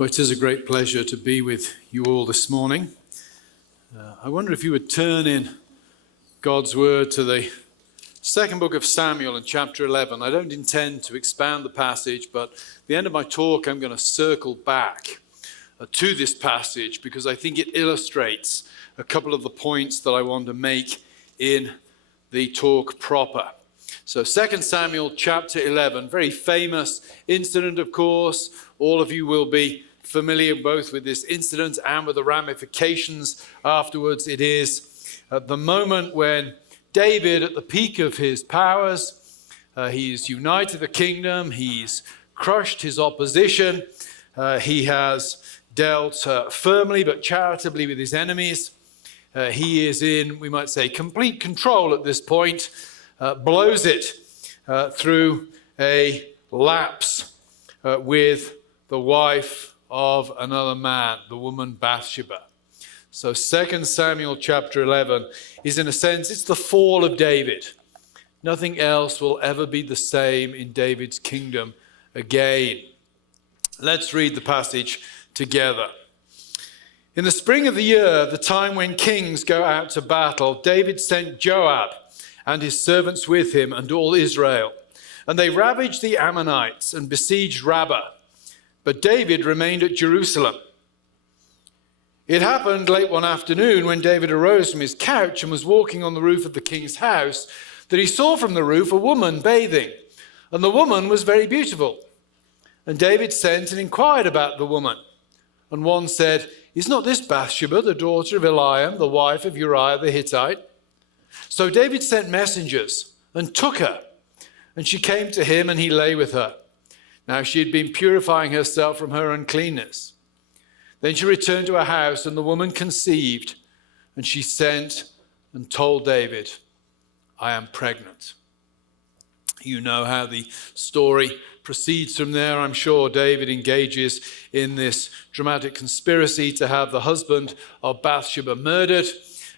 Well, it is a great pleasure to be with you all this morning. I wonder if you would turn in God's word to the second book of Samuel in chapter 11. I don't intend to expand the passage, but at the end of my talk, I'm going to circle back to this passage because I think it illustrates a couple of the points that I want to make in the talk proper. So 2 Samuel chapter 11, very famous incident, of course. All of you will be familiar both with this incident and with the ramifications afterwards. It is at the moment when David, at the peak of his powers, he's united the kingdom, he's crushed his opposition, he has dealt firmly but charitably with his enemies. He is in, we might say, complete control at this point, blows it through a lapse with the wife of another man, the woman Bathsheba. So 2 Samuel chapter 11 is, in a sense, it's the fall of David. Nothing else will ever be the same in David's kingdom again. Let's read the passage together. In the spring of the year, the time when kings go out to battle, David sent Joab and his servants with him and all Israel. And they ravaged the Ammonites and besieged Rabbah. But David remained at Jerusalem. It happened late one afternoon when David arose from his couch and was walking on the roof of the king's house that he saw from the roof a woman bathing. And the woman was very beautiful. And David sent and inquired about the woman. And one said, "Is not this Bathsheba, the daughter of Eliam, the wife of Uriah the Hittite?" So David sent messengers and took her. And she came to him and he lay with her. Now she had been purifying herself from her uncleanness. Then she returned to her house, and the woman conceived, and she sent and told David, "I am pregnant." You know how the story proceeds from there. I'm sure David engages in this dramatic conspiracy to have the husband of Bathsheba murdered.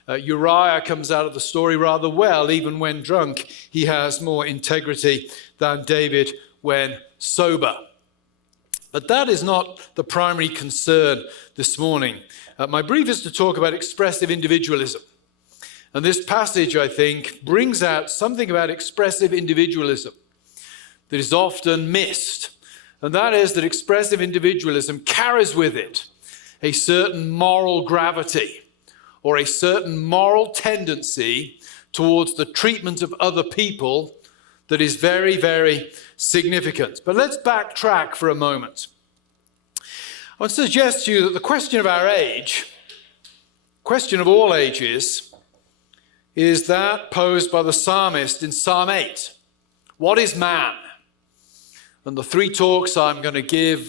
Uriah comes out of the story rather well. Even when drunk, he has more integrity than David when sober. But that is not the primary concern this morning. My brief is to talk about expressive individualism. And this passage, I think, brings out something about expressive individualism that is often missed. And that is that expressive individualism carries with it a certain moral gravity or a certain moral tendency towards the treatment of other people that is very, very significant. But let's backtrack for a moment. I would suggest to you that the question of our age, question of all ages, is that posed by the psalmist in Psalm 8. What is man? And the three talks I'm going to give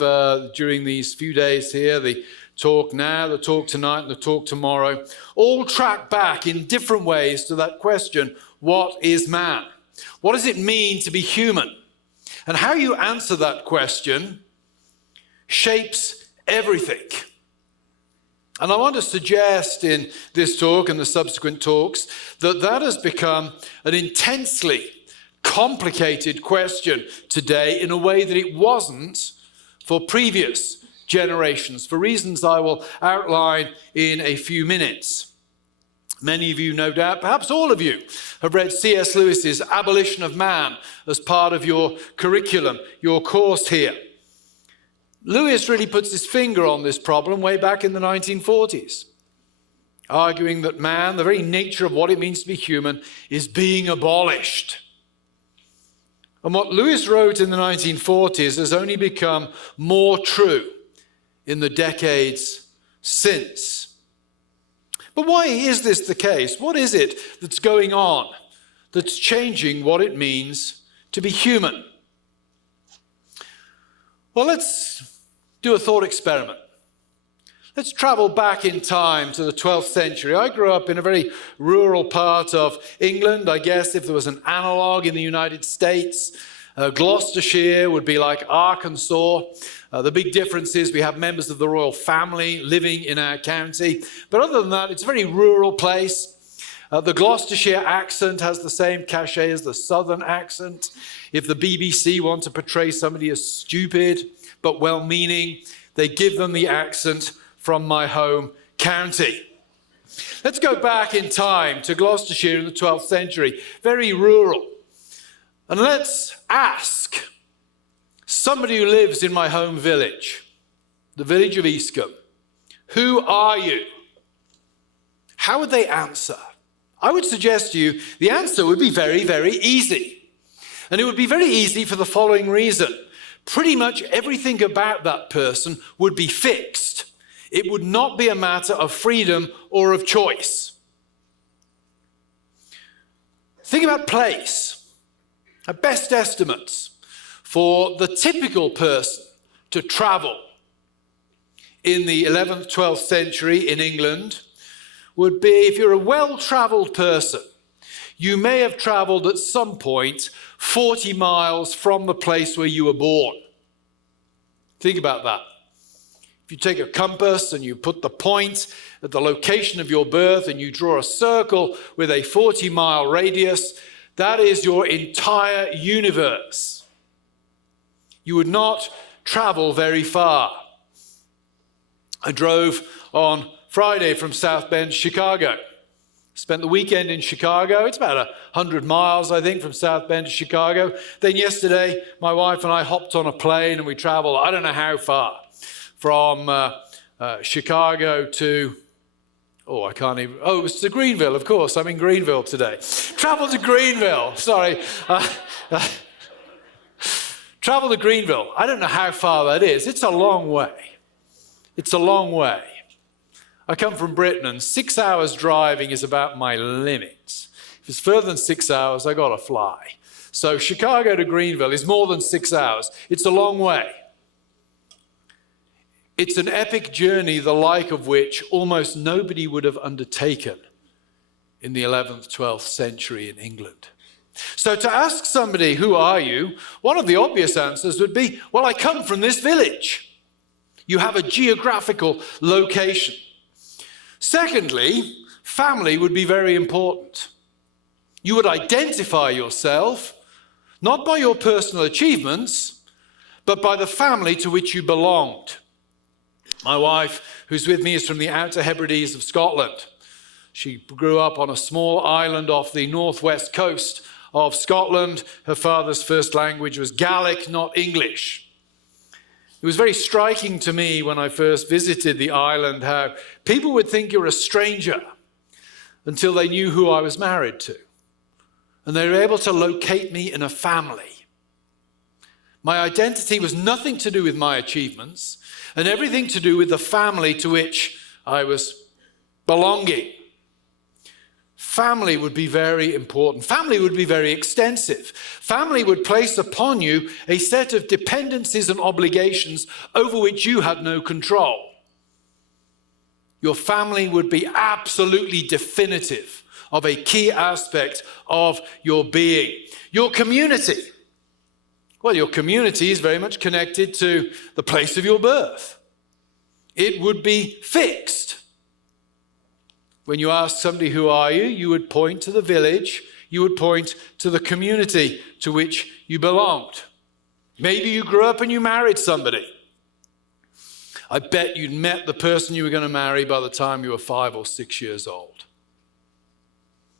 during these few days here, the talk now, the talk tonight, and the talk tomorrow, all track back in different ways to that question, what is man? What does it mean to be human? And how you answer that question shapes everything. And I want to suggest in this talk and the subsequent talks that has become an intensely complicated question today in a way that it wasn't for previous generations, for reasons I will outline in a few minutes. Many of you, no doubt, perhaps all of you, have read C.S. Lewis's Abolition of Man as part of your curriculum, your course here. Lewis really puts his finger on this problem way back in the 1940s, arguing that man, the very nature of what it means to be human, is being abolished. And what Lewis wrote in the 1940s has only become more true in the decades since. But why is this the case? What is it that's going on that's changing what it means to be human? Well, let's do a thought experiment. Let's travel back in time to the 12th century. I grew up in a very rural part of England. I guess if there was an analog in the United States, Gloucestershire would be like Arkansas. The big difference is we have members of the royal family living in our county. But other than that, it's a very rural place. The Gloucestershire accent has the same cachet as the southern accent. If the BBC want to portray somebody as stupid but well-meaning, They give them the accent from my home county. Let's go back in time to Gloucestershire in the 12th century, very rural. And let's ask somebody who lives in my home village, the village of Eastham, who are you? How would they answer? I would suggest to you the answer would be very, very easy. And it would be very easy for the following reason. Pretty much everything about that person would be fixed. It would not be a matter of freedom or of choice. Think about place. At best estimates, for the typical person to travel in the 11th, 12th century in England would be, if you're a well-traveled person, you may have traveled at some point 40 miles from the place where you were born. Think about that. If you take a compass and you put the point at the location of your birth and you draw a circle with a 40-mile radius, that is your entire universe. You would not travel very far. I drove on Friday from South Bend to Chicago. Spent the weekend in Chicago. It's about 100 miles, I think, from South Bend to Chicago. Then yesterday, my wife and I hopped on a plane and we traveled, I don't know how far, from Chicago to, it was to Greenville, of course. I'm in Greenville today. Traveled to Greenville, sorry. Travel to Greenville. I don't know how far that is. It's a long way. It's a long way. I come from Britain, and 6 hours driving is about my limit. If it's further than 6 hours, I got to fly. So Chicago to Greenville is more than 6 hours. It's a long way. It's an epic journey, the like of which almost nobody would have undertaken in the 11th, 12th century in England. So to ask somebody, who are you? One of the obvious answers would be, well, I come from this village. You have a geographical location. Secondly, family would be very important. You would identify yourself not by your personal achievements, but by the family to which you belonged. My wife, who's with me, is from the Outer Hebrides of Scotland. She grew up on a small island off the northwest coast of Scotland. Her father's first language was Gaelic, not English. It was very striking to me when I first visited the island how people would think you're a stranger until they knew who I was married to. And they were able to locate me in a family. My identity was nothing to do with my achievements and everything to do with the family to which I was belonging. Family would be very important. Family would be very extensive. Family would place upon you a set of dependencies and obligations over which you had no control. Your family would be absolutely definitive of a key aspect of your being. Your community. Well, your community is very much connected to the place of your birth. It would be fixed. When you ask somebody, who are you? You would point to the village. You would point to the community to which you belonged. Maybe you grew up and you married somebody. I bet you'd met the person you were going to marry by the time you were 5 or 6 years old.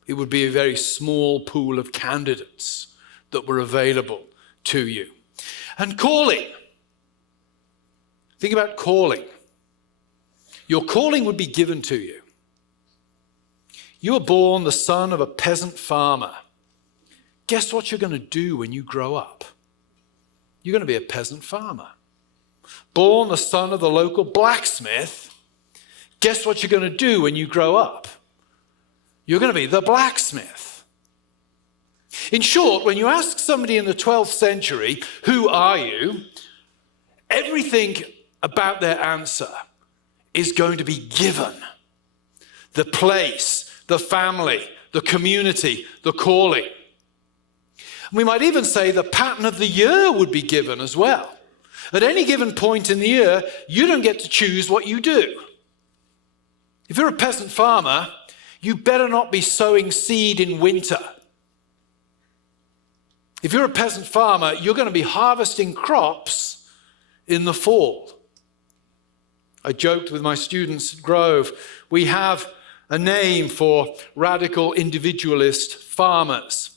It would be a very small pool of candidates that were available to you. And calling. Think about calling. Your calling would be given to you. You were born the son of a peasant farmer. Guess what you're going to do when you grow up? You're going to be a peasant farmer. Born the son of the local blacksmith. Guess what you're going to do when you grow up? You're going to be the blacksmith. In short, when you ask somebody in the 12th century, who are you? Everything about their answer is going to be given. The place, the family, the community, the calling. We might even say the pattern of the year would be given as well. At any given point in the year, you don't get to choose what you do. If you're a peasant farmer, you better not be sowing seed in winter. If you're a peasant farmer, you're going to be harvesting crops in the fall. I joked with my students at Grove, we have a name for radical individualist farmers.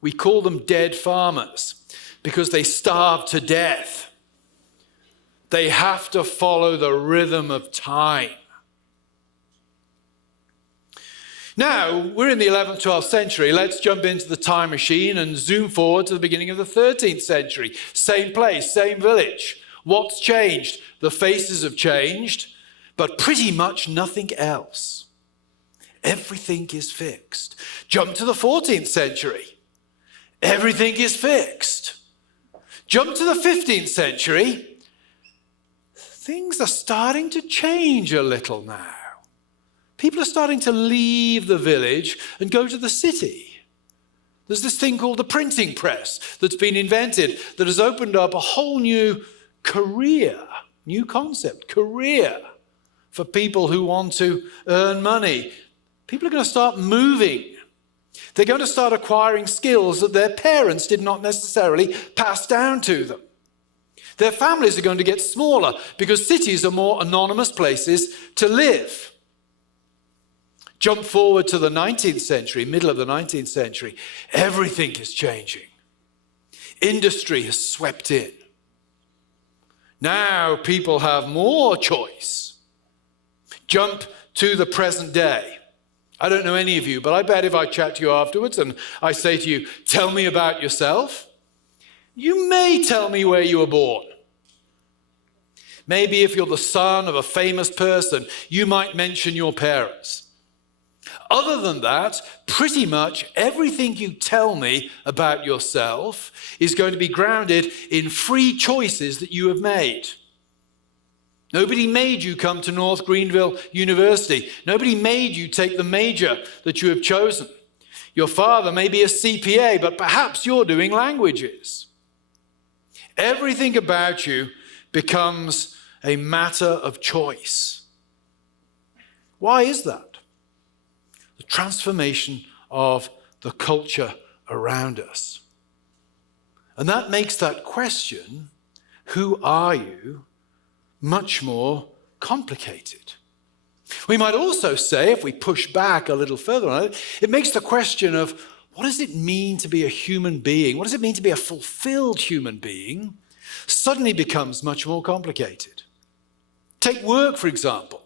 We call them dead farmers because they starve to death. They have to follow the rhythm of time. Now, we're in the 11th, 12th century. Let's jump into the time machine and zoom forward to the beginning of the 13th century. Same place, same village. What's changed? The faces have changed, but pretty much nothing else. Everything is fixed. Jump to the 14th century. Everything is fixed. Jump to the 15th century. Things are starting to change a little now. People are starting to leave the village and go to the city. There's this thing called the printing press that's been invented that has opened up a whole new career, new concept, career for people who want to earn money. People are going to start moving. They're going to start acquiring skills that their parents did not necessarily pass down to them. Their families are going to get smaller because cities are more anonymous places to live. Jump forward to the 19th century, middle of the 19th century. Everything is changing. Industry has swept in. Now people have more choice. Jump to the present day. I don't know any of you, but I bet if I chat to you afterwards and I say to you, tell me about yourself, you may tell me where you were born. Maybe if you're the son of a famous person, you might mention your parents. Other than that, pretty much everything you tell me about yourself is going to be grounded in free choices that you have made. Nobody made you come to North Greenville University. Nobody made you take the major that you have chosen. Your father may be a CPA, but perhaps you're doing languages. Everything about you becomes a matter of choice. Why is that? The transformation of the culture around us. And that makes that question, who are you, much more complicated. We might also say, if we push back a little further on it, it makes the question of what does it mean to be a human being? What does it mean to be a fulfilled human being? Suddenly becomes much more complicated. Take work, for example.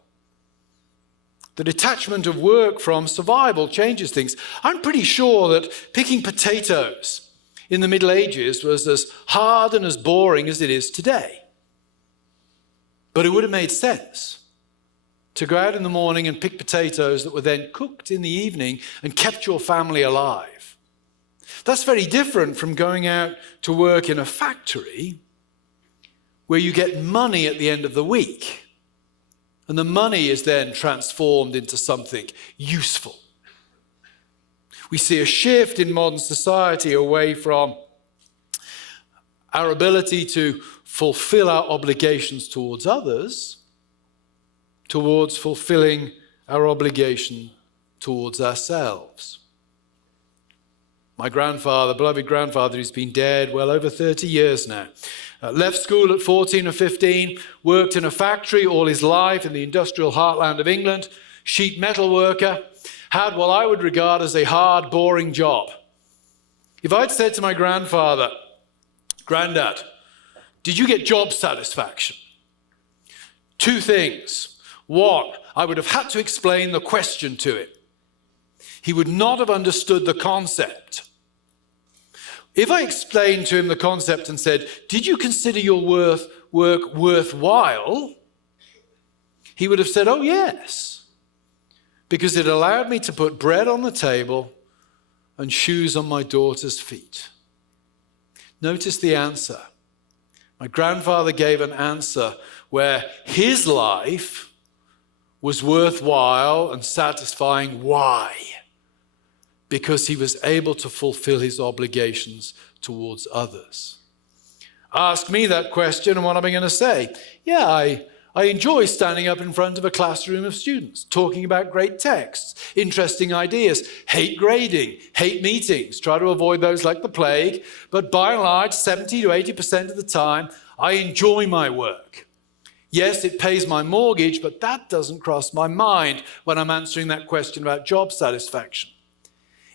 The detachment of work from survival changes things. I'm pretty sure that picking potatoes in the Middle Ages was as hard and as boring as it is today. But it would have made sense to go out in the morning and pick potatoes that were then cooked in the evening and kept your family alive. That's very different from going out to work in a factory where you get money at the end of the week. And the money is then transformed into something useful. We see a shift in modern society away from our ability to fulfill our obligations towards others, towards fulfilling our obligation towards ourselves. My grandfather, beloved grandfather, who's been dead well over 30 years now, left school at 14 or 15, worked in a factory all his life in the industrial heartland of England, sheet metal worker, had what I would regard as a hard, boring job. If I'd said to my grandfather, Grandad, did you get job satisfaction? Two things. One, I would have had to explain the question to him. He would not have understood the concept. If I explained to him the concept and said, did you consider your work worthwhile? He would have said, oh yes, because it allowed me to put bread on the table and shoes on my daughter's feet. Notice the answer. My grandfather gave an answer where his life was worthwhile and satisfying. Why? Because he was able to fulfill his obligations towards others. Ask me that question, and what am I going to say? Yeah, I enjoy standing up in front of a classroom of students, talking about great texts, interesting ideas, hate grading, hate meetings, try to avoid those like the plague, but by and large, 70 to 80% of the time, I enjoy my work. Yes, it pays my mortgage, but that doesn't cross my mind when I'm answering that question about job satisfaction.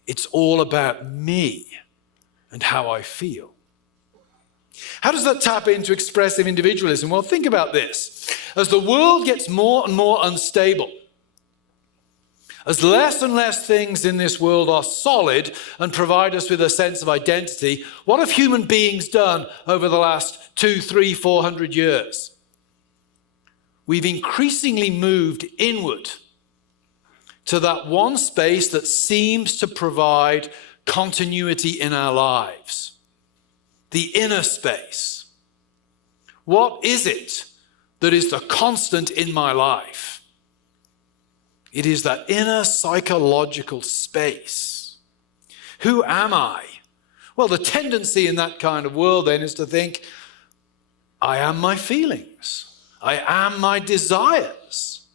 It's all about me and how I feel. How does that tap into expressive individualism? Well, think about this. As the world gets more and more unstable, as less and less things in this world are solid and provide us with a sense of identity, what have human beings done over the last 200, 300, 400 years? We've increasingly moved inward to that one space that seems to provide continuity in our lives. The inner space. What is it that is the constant in my life? It is that inner psychological space. Who am I? Well, the tendency in that kind of world then is to think, I am my feelings. I am my desires.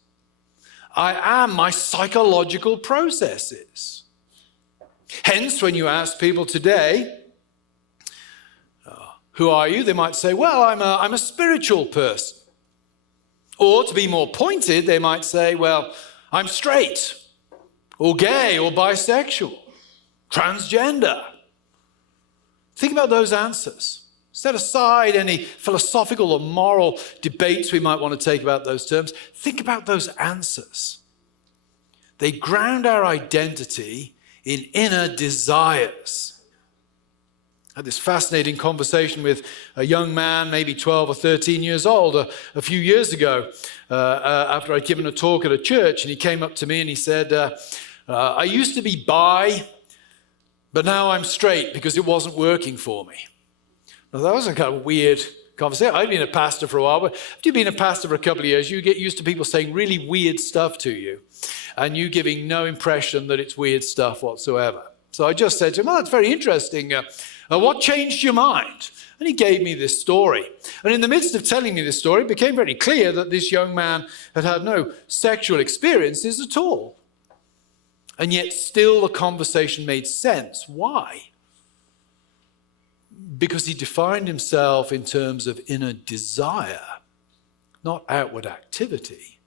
I am my psychological processes. Hence, when you ask people today, who are you? They might say, well, I'm a spiritual person. Or to be more pointed, they might say, well, I'm straight, or gay, or bisexual, transgender. Think about those answers. Set aside any philosophical or moral debates we might want to take about those terms. Think about those answers. They ground our identity in inner desires. I had this fascinating conversation with a young man, maybe 12 or 13 years old, a few years ago, after I'd given a talk at a church, and he came up to me and he said, I used to be bi, but now I'm straight because it wasn't working for me. Now, that was a kind of weird conversation. I'd been a pastor for a while, but after you've been a pastor for a couple of years, you get used to people saying really weird stuff to you, and you giving no impression that it's weird stuff whatsoever. So I just said to him, oh, that's very interesting. What changed your mind? And he gave me this story. And in the midst of telling me this story, it became very clear that this young man had had no sexual experiences at all. And yet still the conversation made sense. Why? Because he defined himself in terms of inner desire, not outward activity.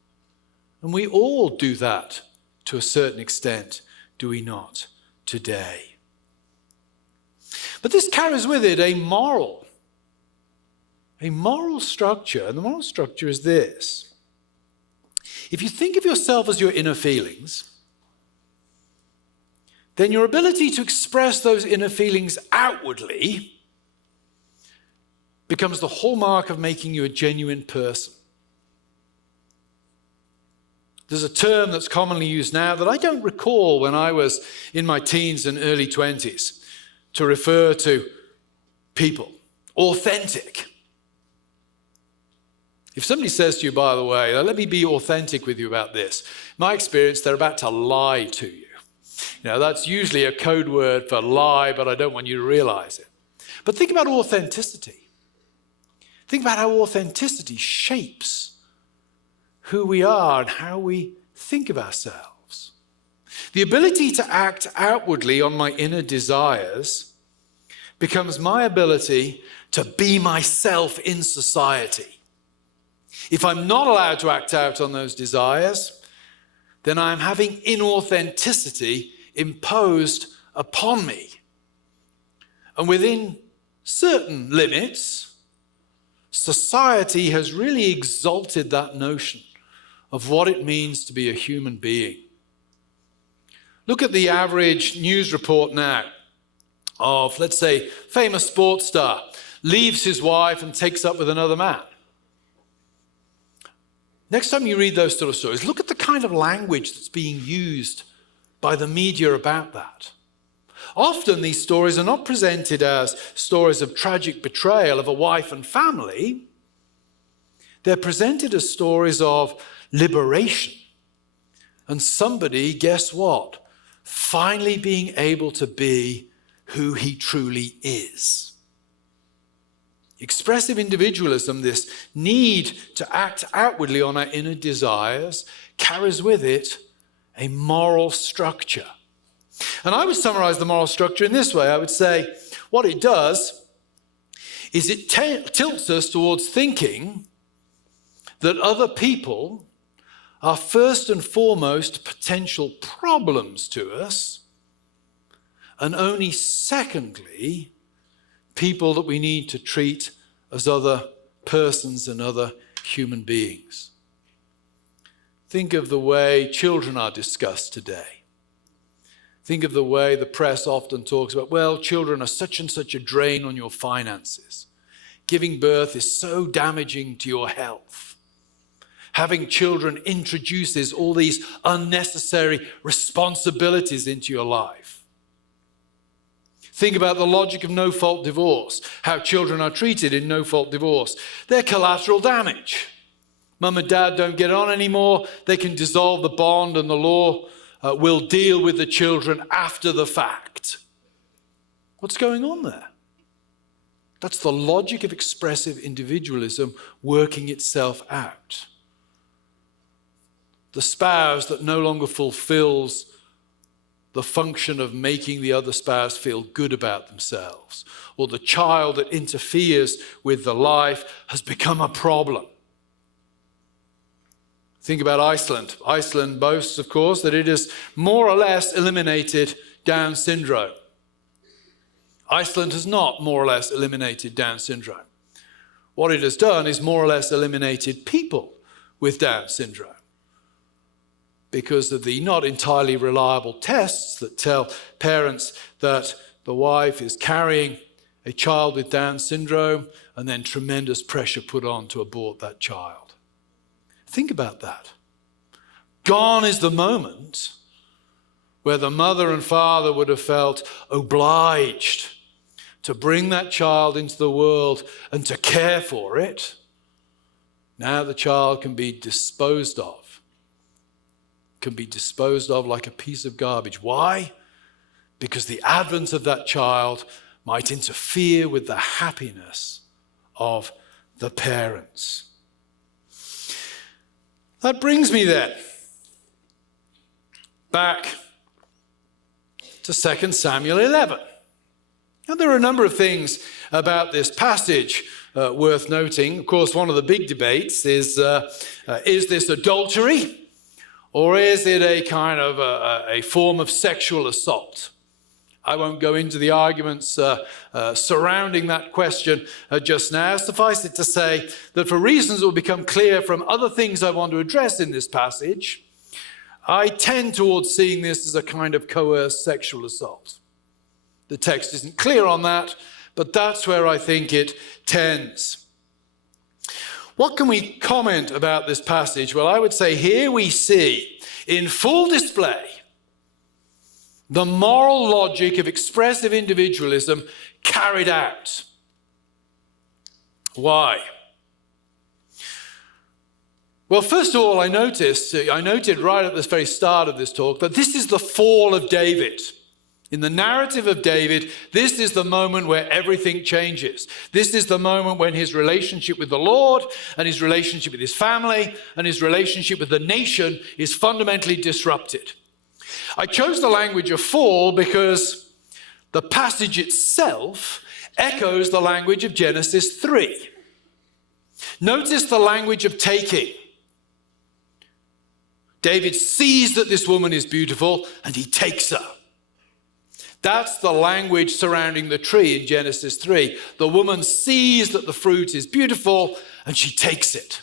And we all do that to a certain extent, do we not, today? But this carries with it a moral structure, and the moral structure is this. If you think of yourself as your inner feelings, then your ability to express those inner feelings outwardly becomes the hallmark of making you a genuine person. There's a term that's commonly used now that I don't recall when I was in my teens and early 20s to refer to people. Authentic. If somebody says to you, by the way, let me be authentic with you about this, my experience, they're about to lie to you. Now, that's usually a code word for lie, but I don't want you to realize it. But think about authenticity. Think about how authenticity shapes who we are and how we think of ourselves. The ability to act outwardly on my inner desires becomes my ability to be myself in society. If I'm not allowed to act out on those desires, then I'm having inauthenticity imposed upon me. And within certain limits, society has really exalted that notion of what it means to be a human being. Look at the average news report now of, let's say, famous sports star leaves his wife and takes up with another man. Next time you read those sort of stories, look at the kind of language that's being used by the media about that. Often these stories are not presented as stories of tragic betrayal of a wife and family. They're presented as stories of liberation. And somebody, guess what? Finally being able to be who he truly is. Expressive individualism, this need to act outwardly on our inner desires, carries with it a moral structure. And I would summarize the moral structure in this way. I would say what it does is it tilts us towards thinking that other people are first and foremost potential problems to us, and only secondly, people that we need to treat as other persons and other human beings. Think of the way children are discussed today. Think of the way the press often talks about, well, children are such and such a drain on your finances. Giving birth is so damaging to your health. Having children introduces all these unnecessary responsibilities into your life. Think about the logic of no-fault divorce, how children are treated in no-fault divorce. They're collateral damage. Mum and dad don't get on anymore. They can dissolve the bond and the law will deal with the children after the fact. What's going on there? That's the logic of expressive individualism working itself out. The spouse that no longer fulfills the function of making the other spouse feel good about themselves, or the child that interferes with the life has become a problem. Think about Iceland. Iceland boasts, of course, that it has more or less eliminated Down syndrome. Iceland has not more or less eliminated Down syndrome. What it has done is more or less eliminated people with Down syndrome, because of the not entirely reliable tests that tell parents that the wife is carrying a child with Down syndrome, and then tremendous pressure put on to abort that child. Think about that. Gone is the moment where the mother and father would have felt obliged to bring that child into the world and to care for it. Now the child can be disposed of. Can be disposed of like a piece of garbage. Why? Because the advent of that child might interfere with the happiness of the parents. That brings me then back to 2 Samuel 11. Now, there are a number of things about this passage worth noting. Of course, one of the big debates is this adultery? Or is it a kind of a form of sexual assault? I won't go into the arguments surrounding that question just now. Suffice it to say that for reasons that will become clear from other things I want to address in this passage, I tend towards seeing this as a kind of coerced sexual assault. The text isn't clear on that, but that's where I think it tends. What can we comment about this passage? Well, I would say here we see in full display the moral logic of expressive individualism carried out. Why? Well, first of all, I noted right at the very start of this talk that this is the fall of David. In the narrative of David, this is the moment where everything changes. This is the moment when his relationship with the Lord and his relationship with his family and his relationship with the nation is fundamentally disrupted. I chose the language of fall because the passage itself echoes the language of Genesis 3. Notice the language of taking. David sees that this woman is beautiful and he takes her. That's the language surrounding the tree in Genesis 3. The woman sees that the fruit is beautiful and she takes it.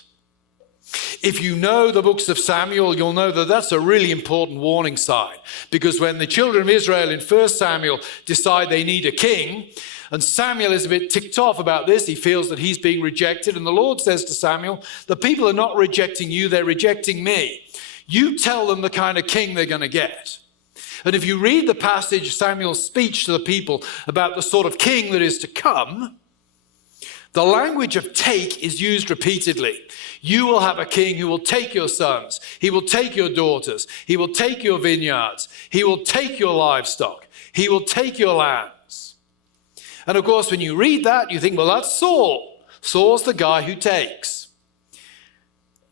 If you know the books of Samuel, you'll know that that's a really important warning sign. Because when the children of Israel in 1 Samuel decide they need a king, and Samuel is a bit ticked off about this, he feels that he's being rejected, and the Lord says to Samuel, the people are not rejecting you, they're rejecting me. You tell them the kind of king they're going to get. And if you read the passage, Samuel's speech to the people about the sort of king that is to come, the language of take is used repeatedly. You will have a king who will take your sons. He will take your daughters. He will take your vineyards. He will take your livestock. He will take your lands. And of course, when you read that, you think, well, that's Saul. Saul's the guy who takes.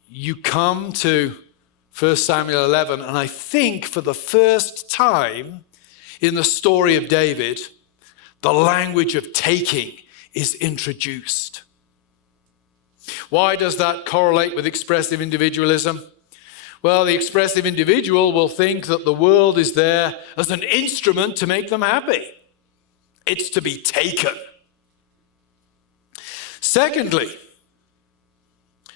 You come to 1 Samuel 11, and I think for the first time in the story of David, the language of taking is introduced. Why does that correlate with expressive individualism? Well, the expressive individual will think that the world is there as an instrument to make them happy. It's to be taken. Secondly,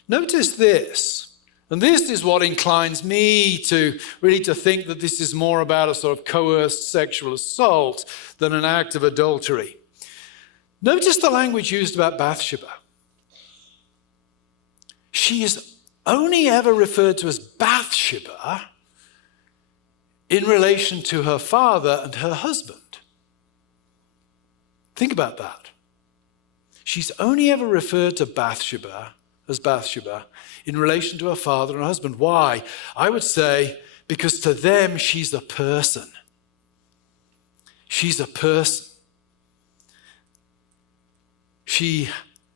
notice this, and this is what inclines me to really to think that this is more about a sort of coerced sexual assault than an act of adultery. Notice the language used about Bathsheba. She is only ever referred to as Bathsheba in relation to her father and her husband. Think about that. She's only ever referred to Bathsheba as Bathsheba in relation to her father and her husband. Why? I would say because to them she's a person. She's a person. She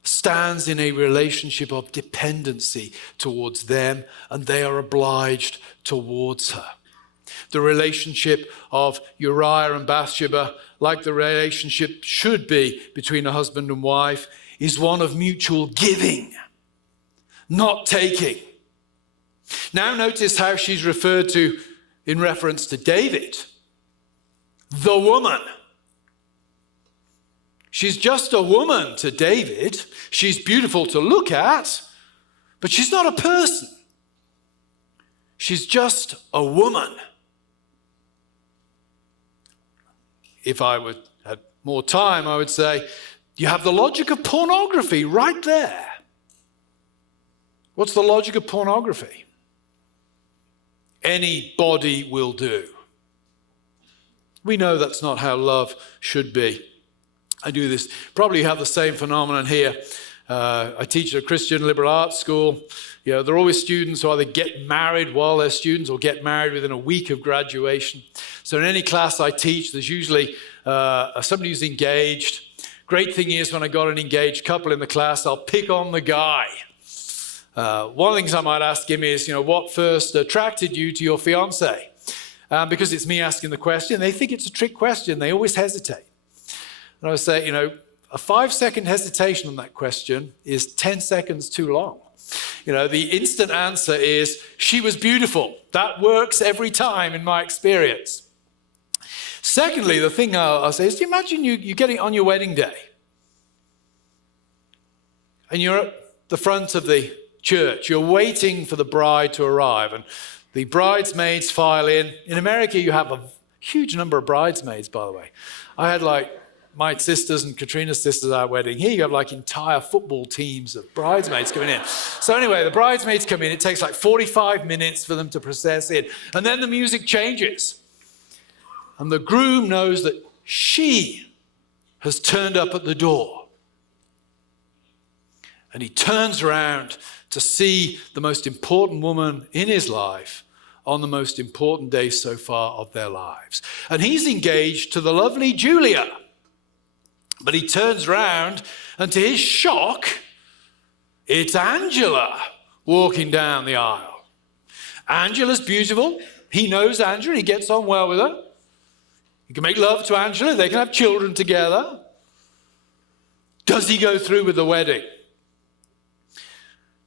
stands in a relationship of dependency towards them, and they are obliged towards her. The relationship of Uriah and Bathsheba, like the relationship should be between a husband and wife, is one of mutual giving, not taking. Now notice how she's referred to in reference to David, the woman. She's just a woman to David. She's beautiful to look at, but she's not a person. She's just a woman. If I had more time, I would say, you have the logic of pornography right there. What's the logic of pornography? Any body will do. We know that's not how love should be. I do this, probably have the same phenomenon here. I teach at a Christian liberal arts school. You know, there are always students who either get married while they're students or get married within a week of graduation. So in any class I teach, there's usually somebody who's engaged. Great thing is when I got an engaged couple in the class, I'll pick on the guy. One of the things I might ask him is, what first attracted you to your fiance? Because it's me asking the question. They think it's a trick question. They always hesitate. And I would say, a 5-second hesitation on that question is 10 seconds too long. The instant answer is, she was beautiful. That works every time in my experience. Secondly, the thing I'll say is, do you imagine you getting on your wedding day and you're at the front of the church, you're waiting for the bride to arrive, and the bridesmaids file in. In America, you have a huge number of bridesmaids, by the way. I had my sisters and Katrina's sisters at our wedding. Here you have entire football teams of bridesmaids coming in. So anyway, the bridesmaids come in. It takes 45 minutes for them to process in. And then the music changes. And the groom knows that she has turned up at the door. And he turns around to see the most important woman in his life on the most important day so far of their lives. And he's engaged to the lovely Julia. But he turns around, and to his shock, it's Angela walking down the aisle. Angela's beautiful. He knows Angela. He gets on well with her. He can make love to Angela. They can have children together. Does he go through with the wedding?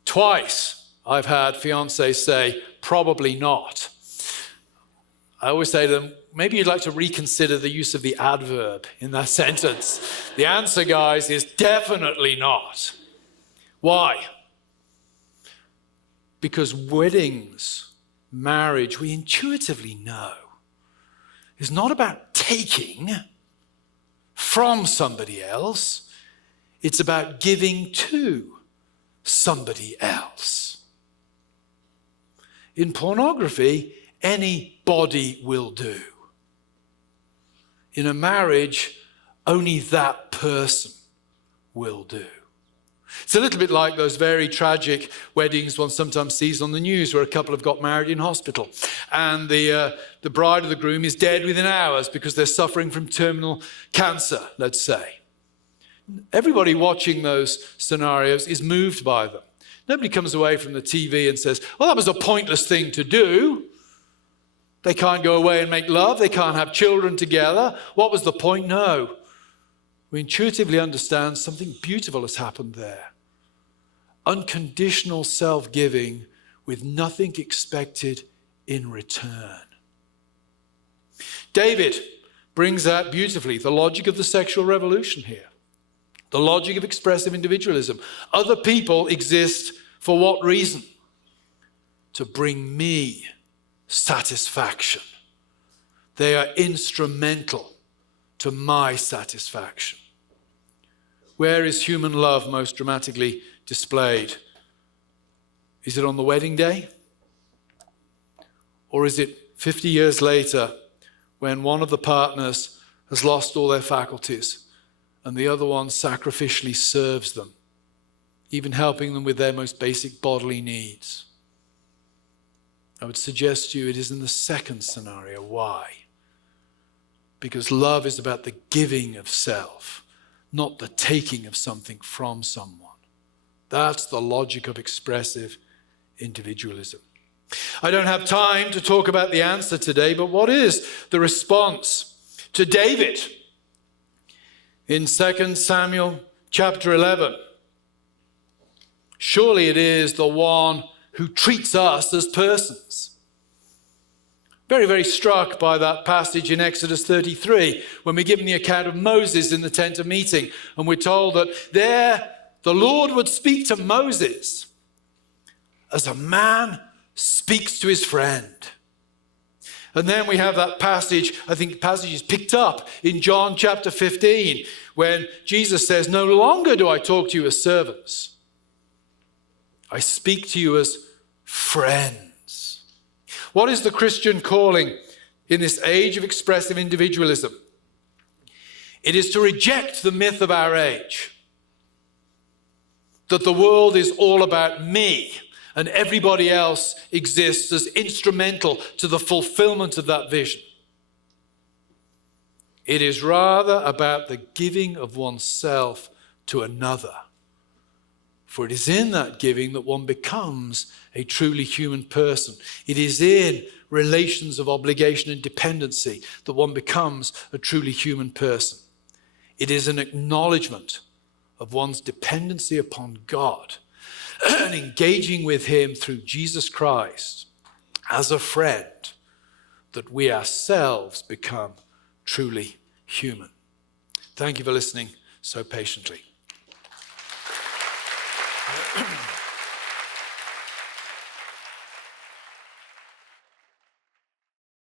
Twice I've had fiancés say, probably not. I always say to them, maybe you'd like to reconsider the use of the adverb in that sentence. The answer, guys, is definitely not. Why? Because weddings, marriage, we intuitively know, is not about taking from somebody else. It's about giving to somebody else. In pornography, any body will do. In a marriage, only that person will do. It's a little bit like those very tragic weddings one sometimes sees on the news where a couple have got married in hospital and the bride or the groom is dead within hours because they're suffering from terminal cancer, let's say. Everybody watching those scenarios is moved by them. Nobody comes away from the TV and says, well, that was a pointless thing to do. They can't go away and make love. They can't have children together. What was the point? No. We intuitively understand something beautiful has happened there. unconditional self-giving with nothing expected in return. David brings out beautifully the logic of the sexual revolution here, the logic of expressive individualism. Other people exist for what reason? To bring me satisfaction. They are instrumental to my satisfaction. Where is human love most dramatically displayed? Is it on the wedding day? Or is it 50 years later when one of the partners has lost all their faculties and the other one sacrificially serves them, even helping them with their most basic bodily needs? I would suggest to you it is in the second scenario. Why? Because love is about the giving of self, not the taking of something from someone. That's the logic of expressive individualism. I don't have time to talk about the answer today, but what is the response to David in 2 Samuel chapter 11? Surely it is the one who treats us as persons. Very, very struck by that passage in Exodus 33, when we're given the account of Moses in the tent of meeting, and we're told that there the Lord would speak to Moses as a man speaks to his friend. And then we have that passage, I think the passage is picked up in John chapter 15, when Jesus says, "No longer do I talk to you as servants. I speak to you as friends." What is the Christian calling in this age of expressive individualism? It is to reject the myth of our age, that the world is all about me and everybody else exists as instrumental to the fulfillment of that vision. It is rather about the giving of oneself to another. For it is in that giving that one becomes a truly human person. It is in relations of obligation and dependency that one becomes a truly human person. It is an acknowledgement of one's dependency upon God and engaging with him through Jesus Christ as a friend that we ourselves become truly human. Thank you for listening so patiently.